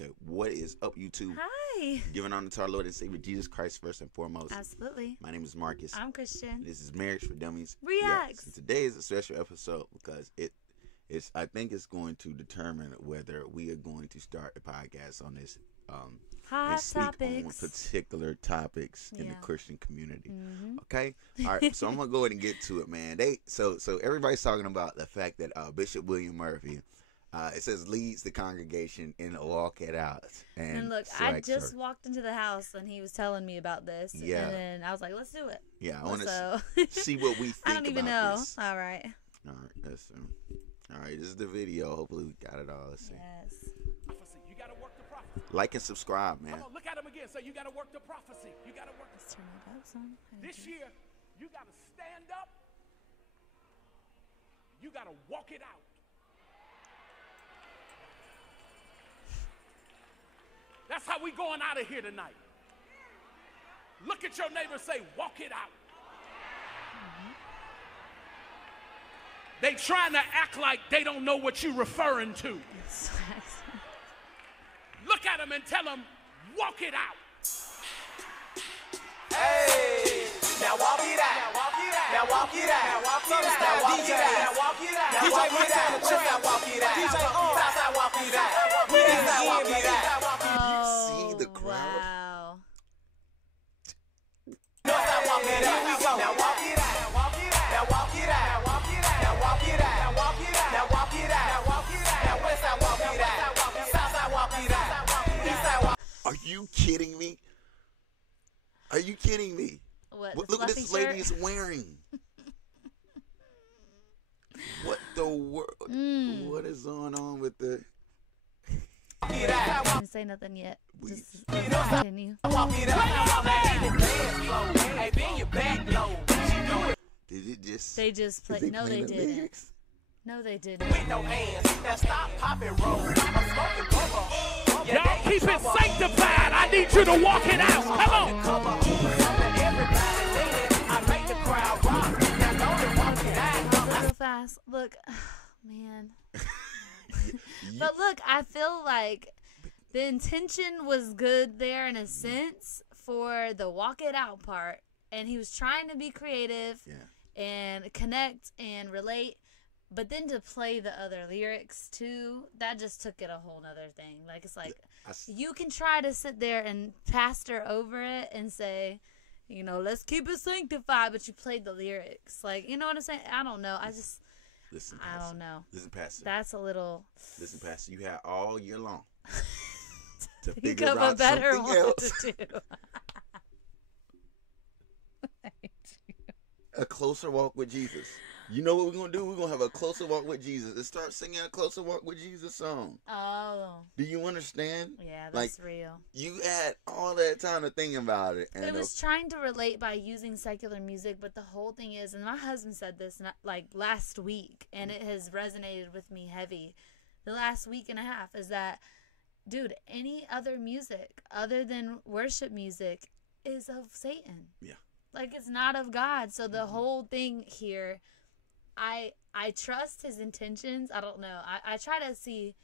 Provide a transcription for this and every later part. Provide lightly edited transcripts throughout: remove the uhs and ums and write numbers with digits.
Okay, what is up, YouTube? Hi. Giving honor to our Lord and Savior Jesus Christ first and foremost. Absolutely. My name is Marcus. I'm Christian. This is Marriage for Dummies. Reacts. Yes. And today is a special episode because I think it's going to determine whether we are going to start a podcast on this Hot and speak topics. on particular topics in the Christian community. Mm-hmm. Okay? All right, so I'm going to go ahead and get to it, man. So everybody's talking about the fact that Bishop William Murphy, it says leads the congregation in a walk it out. And look, I just walked into the house and he was telling me about this. Yeah. And then I was like, let's do it. Yeah, I want to see what we think I don't even about know. this. All right. All right, that's all right, this is the video. Hopefully we got it all. Let's see. Yes. You gotta work the prophecy. Like and subscribe, man. Come on, look at him again. So you gotta work the prophecy. You gotta work. Let's turn it up some. This year, you gotta stand up. You gotta walk it out. That's how we going out of here tonight. Look at your neighbor and say, walk it out. They trying to act like they don't know what you're referring to. Look at them and tell them, walk it out. Hey, now walk it out. Now walk it out. Now walk it out. Now walk it out. Now walk it out. Now walk it out. Now walk it out. Southside walk it out. Eastside walk it out. You see the crowd? Wow. Northside walk it out. Here we go. Now walk it out. Now walk it out. Now walk it out. Now walk it out. Now walk it out. Now walk it out. Now walk it out. Now walk it out. Now Westside walk it out. Southside walk it out. Eastside walk. Are you kidding me? Are you kidding me? What? Look what this lady is wearing. What the world? What is going on with the? I didn't say nothing yet. Just continue. Did it just? They just played. No, they didn't. No, they didn't. With no hands. Now stop popping roll. I'm smoking bubble. Y'all keep it sanctified. I need you to walk it out. Come on. I make the crowd rock. Now go and walk it out. So fast. Look, man. But look, I feel like the intention was good there in a sense for the walk it out part. And he was trying to be creative and connect and relate. But then to play the other lyrics too, that just took it a whole nother thing. Like, it's like you can try to sit there and pastor over it and say, you know, let's keep it sanctified, but you played the lyrics. Like, you know what I'm saying? I don't know. Listen, I don't know. Listen, Pastor. That's a little. Listen, Pastor. You had all year long to Think figure of out a better something one else. to do. A closer walk with Jesus. You know what we're gonna do? We're gonna have a closer walk with Jesus and start singing a closer walk with Jesus song. Oh. Do you understand? Yeah, that's real. You had all that time to think about it. And It was trying to relate by using secular music, but the whole thing is, and my husband said this like last week, and it has resonated with me heavy. The last week and a half is that, dude, any other music other than worship music is of Satan. Yeah. Like, it's not of God. So the whole thing here, I trust his intentions. I don't know. I try to see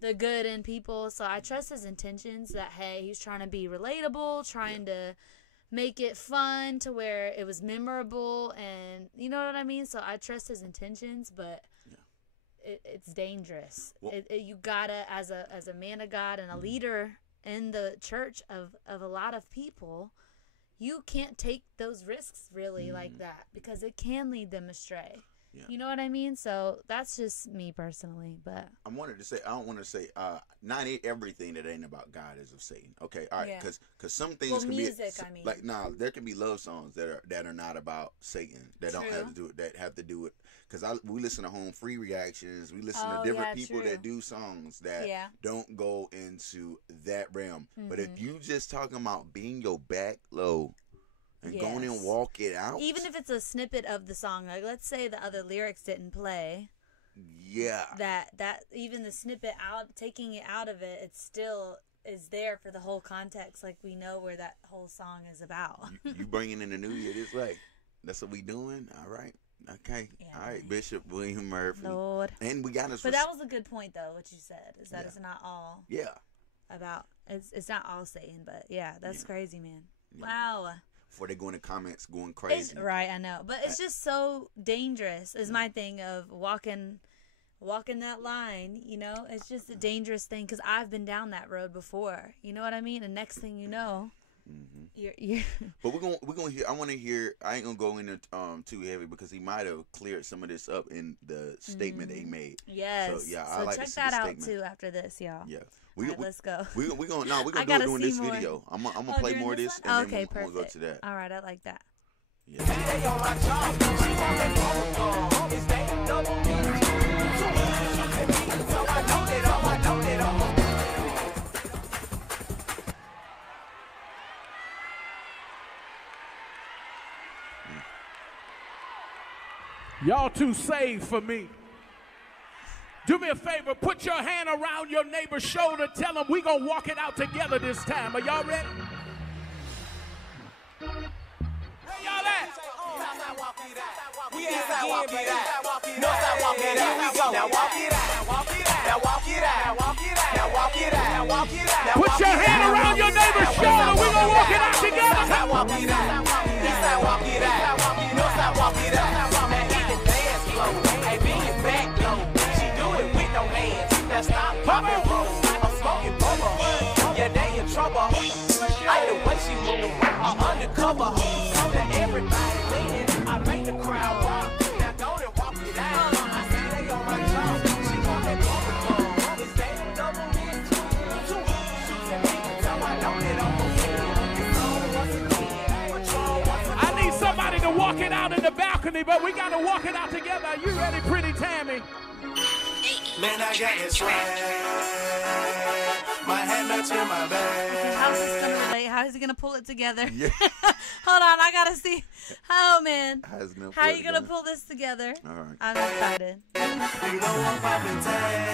the good in people. So I trust his intentions that, hey, he's trying to be relatable, trying to make it fun to where it was memorable. And you know what I mean? So I trust his intentions, but it's dangerous. Well, You gotta, as a man of God and a leader in the church of a lot of people, you can't take those risks really like that because it can lead them astray. Yeah. You know what I mean? So that's just me personally, but I don't want to say not everything that ain't about God is of Satan. Okay, all right, because some things can music, be like there can be love songs that are not about Satan that don't have to do that have to do with because we listen to Home Free Reactions, we listen to different people that do songs that don't go into that realm. But if you just talking about being your back low and going and walk it out. Even if it's a snippet of the song, like let's say the other lyrics didn't play. Yeah. That even the snippet out, taking it out of it, it still is there for the whole context. Like we know where that whole song is about. you bringing in the new year this way. That's what we doing. All right. Okay. Yeah. All right. Bishop William Murphy. Lord. And we got us. But that was a good point, though. What you said is that it's not all. Yeah. about. It's not all Satan, but yeah, that's crazy, man. Yeah. Wow. Before they go in the comments going crazy. Right, I know. But it's just so dangerous is my thing of walking that line, you know? It's just a dangerous thing because I've been down that road before. You know what I mean? And next thing you know, you're But we're gonna hear. I want to hear. I ain't gonna go into too heavy because he might have cleared some of this up in the statement that he made. Yes. So yeah, so I like check to see that the out statement. too after this, y'all. Yeah. Let's go. We're gonna do it during this video. I'm gonna play more of this and then we'll go to that. All right, I like that. Yeah. Y'all too saved for me. Do me a favor, put your hand around your neighbor's shoulder. Tell them we gonna walk it out together this time. Are y'all ready? Where y'all at? We at it again, baby. Northside walk it out. Here we go. Now walk it out. Now walk it out. Now walk it out. Now walk it out. Now walk it out. Put your hand around your neighbor's shoulder. We gonna walk it out together. Southside walk it out. Eastside walk it out. Northside walk it out. Now hit the dance floor. Hey, bend your back low. She do it with no hands. Now stop, pop and roll. I'm smoking bubble. Yeah, they in trouble. Like the way she move. I'm undercover. So that everybody leaning. I make the crowd rock. Now go and walk it out. I see they on my jaw. She want that bubble. Is that a double hit? Shoots at me. So I know that I'm gonna it's on once again. Patrol once again. I need somebody to walk it out in the balcony, but we gotta walk it out together. Are you ready, Pretty Tammy? Man, I got this swag. My hat matching my bag. How's this gonna relate? How is he gonna pull it together? Yeah. Hold on, I gotta see. Oh man, How are you gonna pull this together? All right. I'm excited. You know I'm poppin' tag.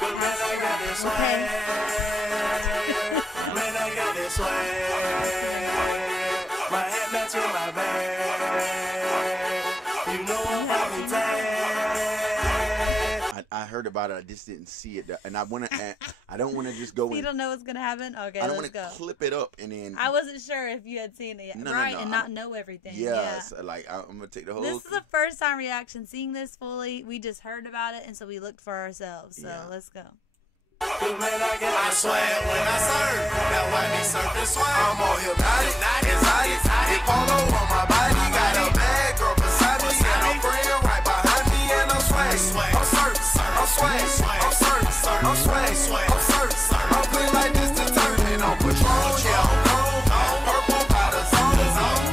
But man, I got this swag. Man, I got this swag. My hat matching my bag. You know I'm poppin' tag. I heard about it. I just didn't see it, and I don't want to just go. You don't know what's gonna happen? Okay, I don't let's go. Clip it up and then. I wasn't sure if you had seen it yet, and not know everything. Yeah, so like I'm gonna take the whole. This is the first time reaction seeing this fully. We just heard about it, and so we looked for ourselves. So let's go. I swear when I surf, now I be surfing swag. I'm on hypnotic, exotic, polo on my body. Got a bad girl beside me, and a friend right behind me, and I'm swag. I'm surf, I'm swag, I'm surf, I'm swag, I'm surf. I'm clean like this detergent on Patron, yeah, I'm gold, purple by the zone,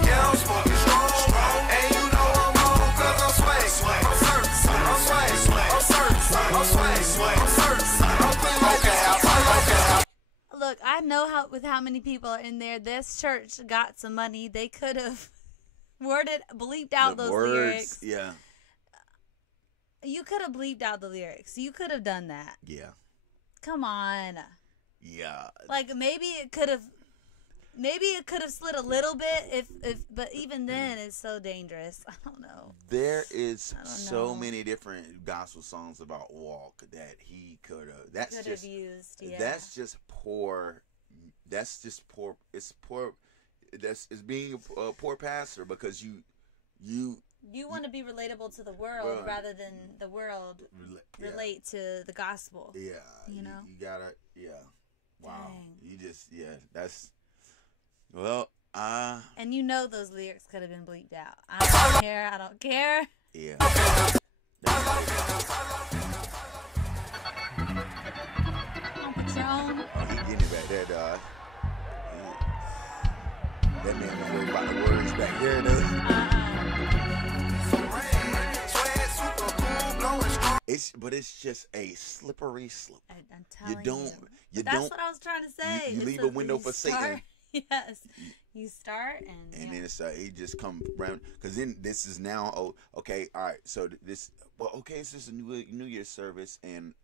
yeah, I'm smoking strong, and you know I'm on 'cause I'm swag. I'm surf, I'm swag, I'm surf, I'm swag, I'm surf. Look, I know with how many people are in there. This church got some money. They could have bleeped out those lyrics. Yeah. You could have bleeped out the lyrics. You could have done that. Yeah. Come on. Yeah. Like maybe it could have slid a little bit but even then it's so dangerous. I don't know. There is so many different gospel songs about walk that he could have. That's just used. Yeah. That's just poor. That's just poor. It's poor. It's being a poor pastor because you want to be relatable to the world rather than the world relate to the gospel. Yeah. You know. You gotta. Yeah. Wow. Dang. You just That's. Well, and you know those lyrics could have been bleeped out. I don't care. Yeah. Patron. Oh, he getting it back there, dog. That man was worried about the words back there, though. It's just a slippery slope. I'm telling you. That's what I was trying to say. You leave a window for Satan. Yes, you start and then it's he just come around because then this is now okay, all right, so this this is a New Year's service, and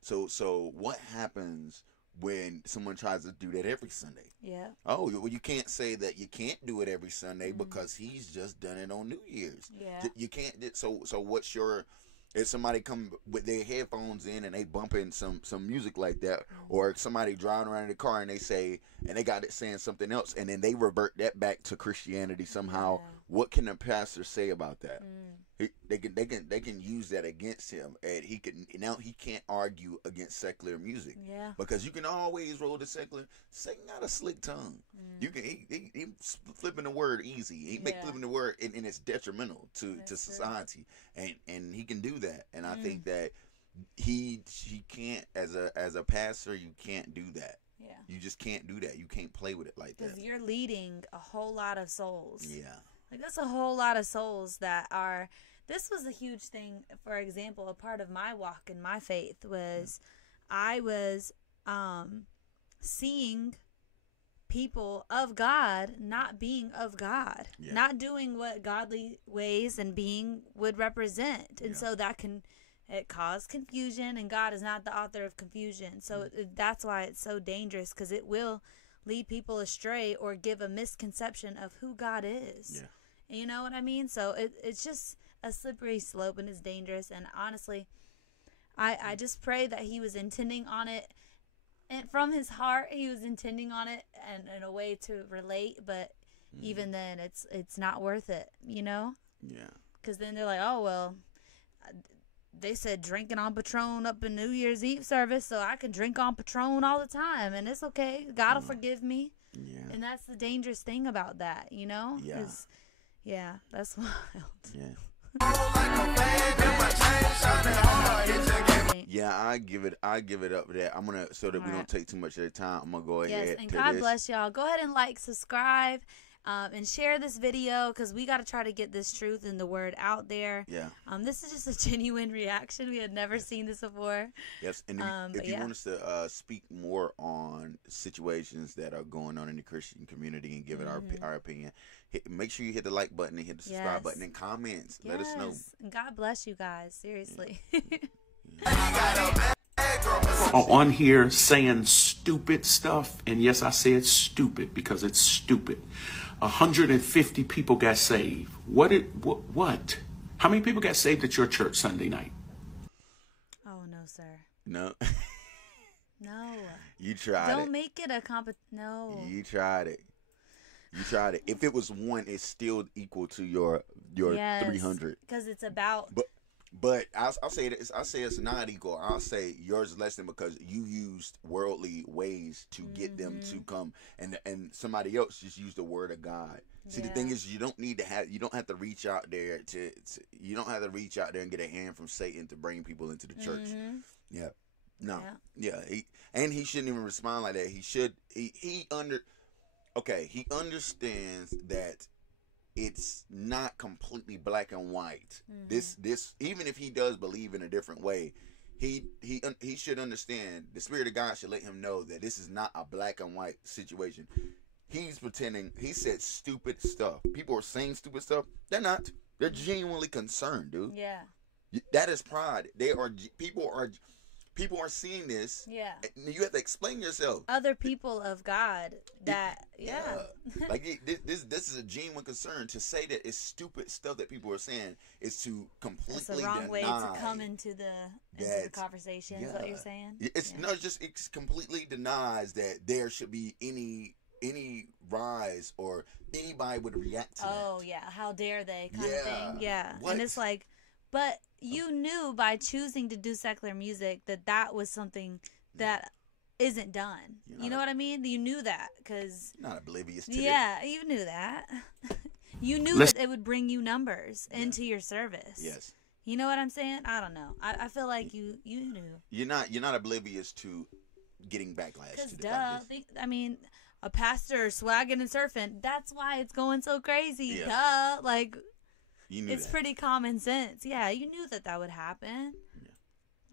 so what happens when someone tries to do that every Sunday? Yeah. Oh, well, you can't say that you can't do it every Sunday because he's just done it on New Year's. Yeah. You can't. So what's your If somebody come with their headphones in and they bumping some music like that, or somebody driving around in the car and they say, and they got it saying something else, and then they revert that back to Christianity somehow, what can the pastor say about that? They can use that against him, and he can't argue against secular music. Yeah. Because you can always roll the secular. Satan got a slick tongue. You can he flipping the word easy. He make flipping the word and it's detrimental to society. And he can do that. And I think that he can't, as a pastor, you can't do that. Yeah. You just can't do that. You can't play with it like that. Because you're leading a whole lot of souls. Yeah. Like, that's a whole lot of souls that are. This was a huge thing. For example, a part of my walk in my faith was I was seeing people of God not being of God, not doing what godly ways and being would represent. And so that it cause confusion, and God is not the author of confusion. So that's why it's so dangerous, because it will lead people astray or give a misconception of who God is. Yeah. You know what I mean? So it's just a slippery slope, and it's dangerous. And honestly, I just pray that he was intending on it, and from his heart he was intending on it, and in a way to relate, but even then it's not worth it, you know? Yeah. Because then they're like, oh, well, they said drinking on Patron up in New Year's Eve service, so I can drink on Patron all the time, and it's okay. God will forgive me. Yeah. And that's the dangerous thing about that, you know? Yeah. Yeah, that's wild. Yeah. Yeah, I give it up for that. I'm gonna, so that we don't take too much of their time, I'm gonna go ahead. Yes, and God bless y'all. Go ahead and like, subscribe, and share this video, because we got to try to get this truth and the word out there. Yeah. This is just a genuine reaction. We had never seen this before. Yes, and if you want us to speak more on situations that are going on in the Christian community and give it our opinion, make sure you hit the like button and hit the subscribe button and comments. Let us know. And God bless you guys. Seriously. On here saying stupid stuff, and yes, I said stupid because it's stupid. 150 people got saved. What? How many people got saved at your church Sunday night? Oh, no, sir. No. No. You tried it. Don't make it a No. You tried it. You tried it. If it was one, it's still equal to your 300. Because it's about. But I'll say this. I'll say it's not equal. I'll say yours is less than, because you used worldly ways to get them to come, and somebody else just used the word of God. See, the thing is, you don't have to reach out there you don't have to reach out there and get a hand from Satan to bring people into the church. Yeah. No. Yeah. He shouldn't even respond like that. He understands that it's not completely black and white. This even if he does believe in a different way, he should understand, the Spirit of God should let him know that this is not a black and white situation. He's pretending. He said stupid stuff. People are saying stupid stuff. They're not. They're genuinely concerned, dude. Yeah. That is pride. People are seeing this. Yeah. You have to explain yourself. Other people of God like this is a genuine concern. To say that it's stupid stuff that people are saying is to completely deny. It's the wrong way to come into the conversation. Is what you're saying? It's it completely denies that there should be any rise or anybody would react to that. Oh yeah, how dare they kind of thing. Yeah. What? And it's like, but you knew by choosing to do secular music that was something that isn't done. You know what I mean? You knew that, because not oblivious to it. Yeah, you knew that. You knew that it would bring you numbers into your service. Yes. You know what I'm saying? I don't know. I feel like you knew. You're not oblivious to getting backlash. Because I mean, a pastor swagging and surfing. That's why it's going so crazy. Yeah. Duh. Like. It's pretty common sense. Yeah, you knew that would happen. Yeah.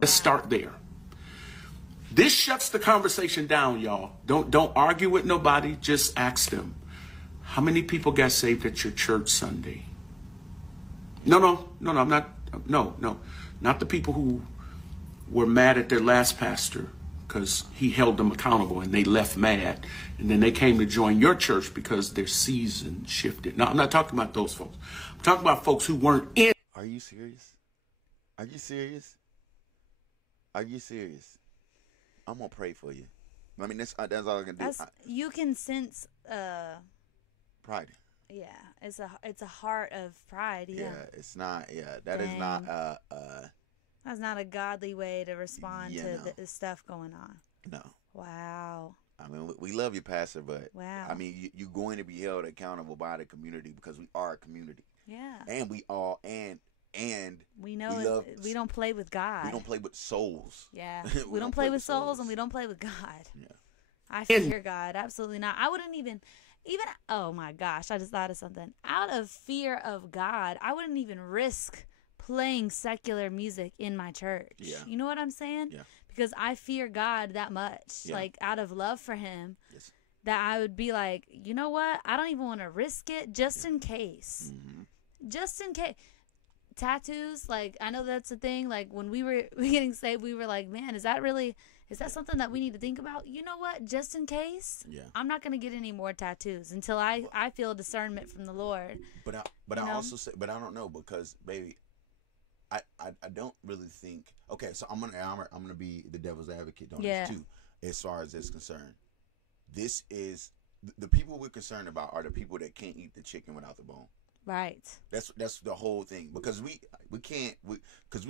Let's start there. This shuts the conversation down, y'all. Don't argue with nobody. Just ask them, how many people got saved at your church Sunday? No, I'm not. No, not the people who were mad at their last pastor because he held them accountable and they left mad. And then they came to join your church because their season shifted. No, I'm not talking about those folks. I'm talking about folks who weren't in. Are you serious? Are you serious? Are you serious? I'm gonna pray for you. I mean, that's all I can do. You can sense pride. Yeah, it's a heart of pride. Yeah, it's not. Yeah, that is not. That's not a godly way to respond to the stuff going on. No. Wow. I mean, we love you, Pastor, but wow. I mean, you're going to be held accountable by the community because we are a community. Yeah. And we all and we know we don't play with God. We don't play with souls. Yeah. we don't play with souls, and we don't play with God. Yeah. I fear God. Absolutely not. I wouldn't even oh my gosh, I just thought of something. Out of fear of God, I wouldn't even risk playing secular music in my church. Yeah. You know what I'm saying? Yeah. Because I fear God that much. Yeah. Like, out of love for him. Yes. That I would be like, you know what? I don't even want to risk it just in case. Mm-hmm. Just in case. Tattoos, like, I know that's a thing. Like, when we were getting saved, we were like, man, is that something that we need to think about? You know what? Just in case, I'm not going to get any more tattoos until I feel discernment from the Lord. But I also say, but I don't know, because, baby, I don't really think. Okay, so I'm gonna be the devil's advocate on this too, as far as it's concerned. This is the people we're concerned about are the people that can't eat the chicken without the bone. Right. That's the whole thing, because we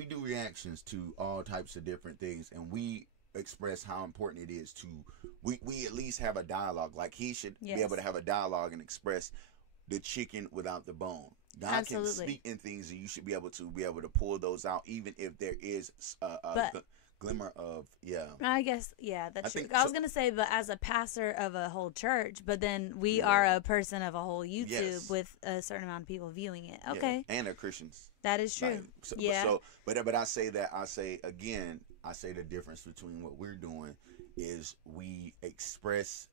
do reactions to all types of different things, and we express how important it is to we at least have a dialogue. Like, he should be able to have a dialogue and express the chicken without the bone. God can speak in things, and you should be able to pull those out, even if there is a glimmer of I guess that's true. I was gonna say, but as a pastor of a whole church, but then we are a person of a whole YouTube with a certain amount of people viewing it. Okay, and they're Christians. That is true. But I say the difference between what we're doing is we express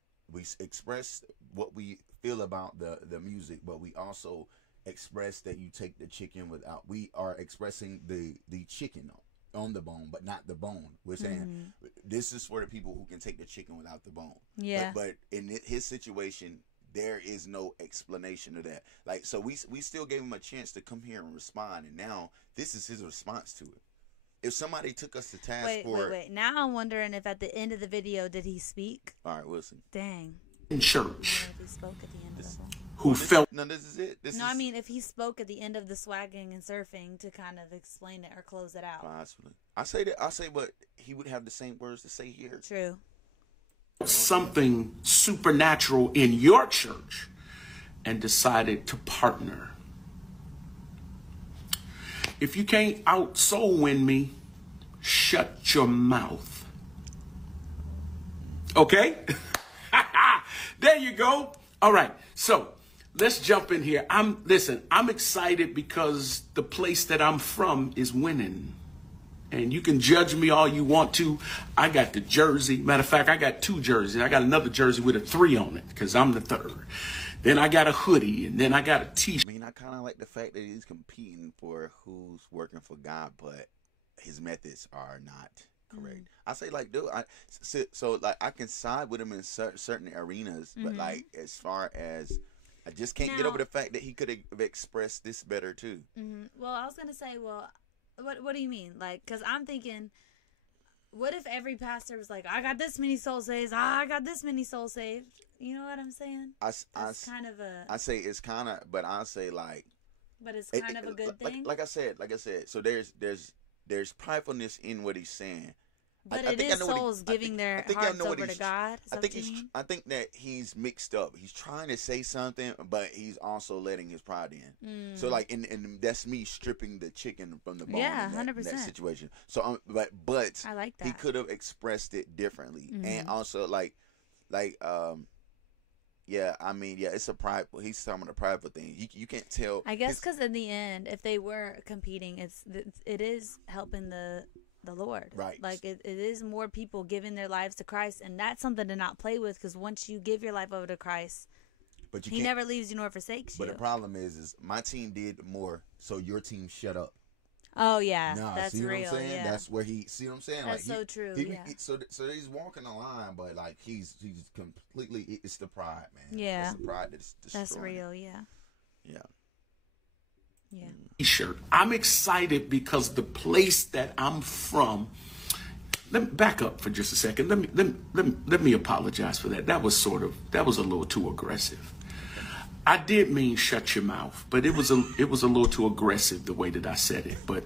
what we feel about the music, but we also express that you take the chicken without. We are expressing the chicken on the bone, but not the bone. We're saying this is for the people who can take the chicken without the bone. Yeah. But in his situation, there is no explanation of that. Like, so we still gave him a chance to come here and respond, and now this is his response to it. If somebody took us to task wait. Now I'm wondering if at the end of the video did he speak? All right, Wilson. Dang. In church. If he spoke at the end of the who felt. No, this is it. I mean, if he spoke at the end of the swagging and surfing to kind of explain it or close it out. Possibly. I say, but he would have the same words to say here. True. Something supernatural in your church and decided to partner. If you can't out soul win me, shut your mouth. Okay? There you go. All right. So let's jump in here. I'm excited because the place that I'm from is winning. And you can judge me all you want to. I got the jersey. Matter of fact, I got 2 jerseys. I got another jersey with a 3 on it because I'm the 3rd. Then I got a hoodie, and then I got a t-shirt. I mean, I kind of like the fact that he's competing for who's working for God, but his methods are not correct. I say, like, dude, I can side with him in certain arenas, but like, as far as I just can't get over the fact that he could have expressed this better too. Well, I was gonna say, what do you mean? Like, because I'm thinking, what if every pastor was like, I got this many soul saves, I got this many soul saved. You know what I'm saying? I say it's kind of, but I say, like, but it's kind of a good thing. Like I said. So there's pridefulness in what he's saying. But it is souls giving their hearts over to God. I think that he's mixed up. He's trying to say something, but he's also letting his pride in. So, like, and that's me stripping the chicken from the bone. Yeah, 100%. In that situation. So, but I like that. He could have expressed it differently, and also it's a prideful. He's talking about a prideful thing. You can't tell. I guess because in the end, if they were competing, it is helping the Lord, right? Like, it is more people giving their lives to Christ, and that's something to not play with, because once you give your life over to Christ, but He never leaves you nor forsakes you. But the problem is my team did more, so your team shut up. Oh yeah, nah, that's see real. What I'm saying? Yeah. That's where he. See what I'm saying? That's like, so true. So he's walking the line, but like he's completely. It's the pride, man. Yeah, it's the pride that's destroying. That's real. Yeah. Yeah. Yeah. T-shirt. I'm excited because the place that I'm from. Let me back up for just a second. Let me apologize for that. That was a little too aggressive. I did mean shut your mouth, but it was a little too aggressive the way that I said it. But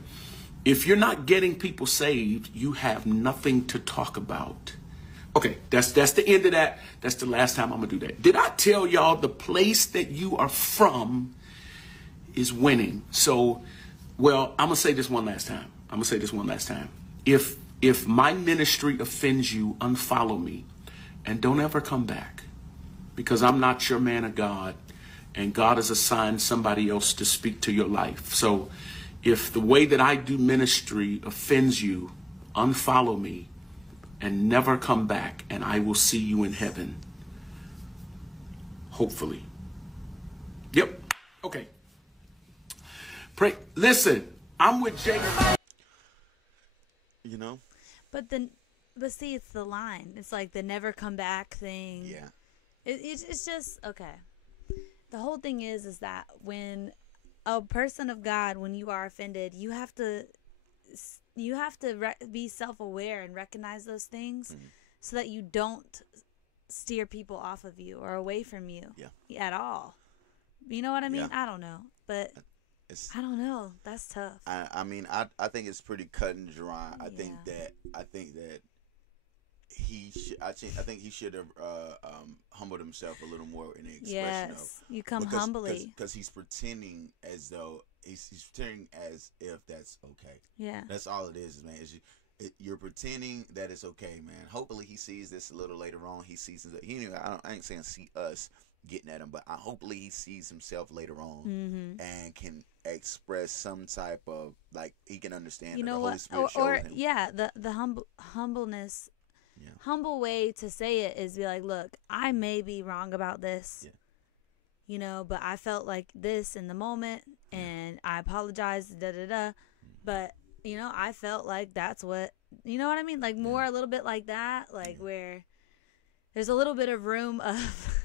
if you're not getting people saved, you have nothing to talk about. Okay, that's the end of that. That's the last time I'm gonna do that. Did I tell y'all the place that you are from is winning? So, well, I'm gonna say this one last time. If my ministry offends you, unfollow me and don't ever come back, because I'm not your man of God, and God has assigned somebody else to speak to your life. So if the way that I do ministry offends you, unfollow me and never come back, and I will see you in heaven. Hopefully. Yep. Okay. Pray. Listen, I'm with Jay. You know? But see, it's the line. It's like the never come back thing. Yeah. It's just, okay. The whole thing is that when a person of God, when you are offended, you have to be self-aware and recognize those things, so that you don't steer people off of you or away from you at all. You know what I mean? Yeah. I don't know, but I don't know. That's tough. I mean, I think it's pretty cut and dry. I think that he should have humbled himself a little more in the expression of. You come humbly, because he's pretending as though he's pretending as if that's okay. Yeah, that's all it is, man. You're pretending that it's okay, man. Hopefully he sees this a little later on. He sees it. I ain't saying see us getting at him, but hopefully he sees himself later on and can express some type of, like, he can understand. You know the what? Holy Spirit shows him. The humbleness. Yeah. Humble way to say it is be like, look, I may be wrong about this, but I felt like this in the moment, and I apologize, but I felt like that's what, you know what I mean? Like more a little bit like that, like where there's a little bit of room of.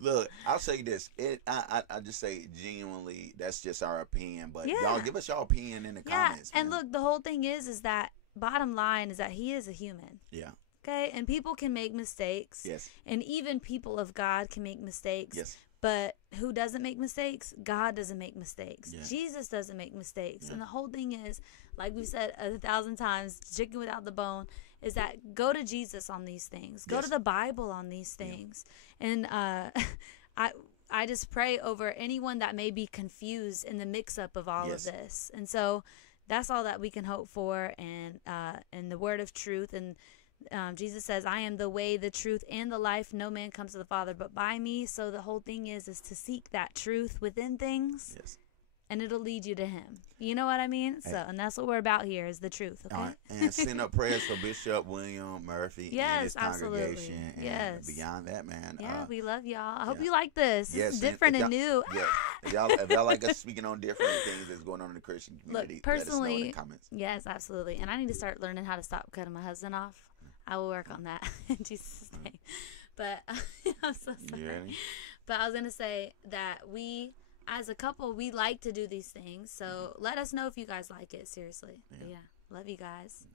Look, I'll say this. I just say genuinely, that's just our opinion, but y'all give us y'all opinion in the comments. And man. look, the whole thing is that bottom line is that he is a human. Yeah. Okay, and people can make mistakes. Yes. And even people of God can make mistakes. Yes. But who doesn't make mistakes? God doesn't make mistakes. Yeah. Jesus doesn't make mistakes. Yeah. And the whole thing is, like we've said 1,000 times, chicken without the bone, is that go to Jesus on these things. Go to the Bible on these things. Yeah. And I just pray over anyone that may be confused in the mix-up of all of this. And so that's all that we can hope for, and the word of truth. And Jesus says, I am the way, the truth, and the life. No man comes to the Father but by me. So the whole thing is to seek that truth within things, and it'll lead you to him. You know what I mean? So, and that's what we're about here, is the truth. Okay. And send up prayers for Bishop William Murphy and his congregation. And beyond that, man. Yeah, we love y'all. I hope you like this. It's different and new. Yes. If y'all like us speaking on different things that's going on in the Christian community, look, personally, let us know in the comments. Yes, absolutely. And I need to start learning how to stop cutting my husband off. I will work on that in Jesus' name. But I'm so sorry. You ready? But I was going to say that we, as a couple, we like to do these things. So let us know if you guys like it. Seriously. Yeah. Love you guys.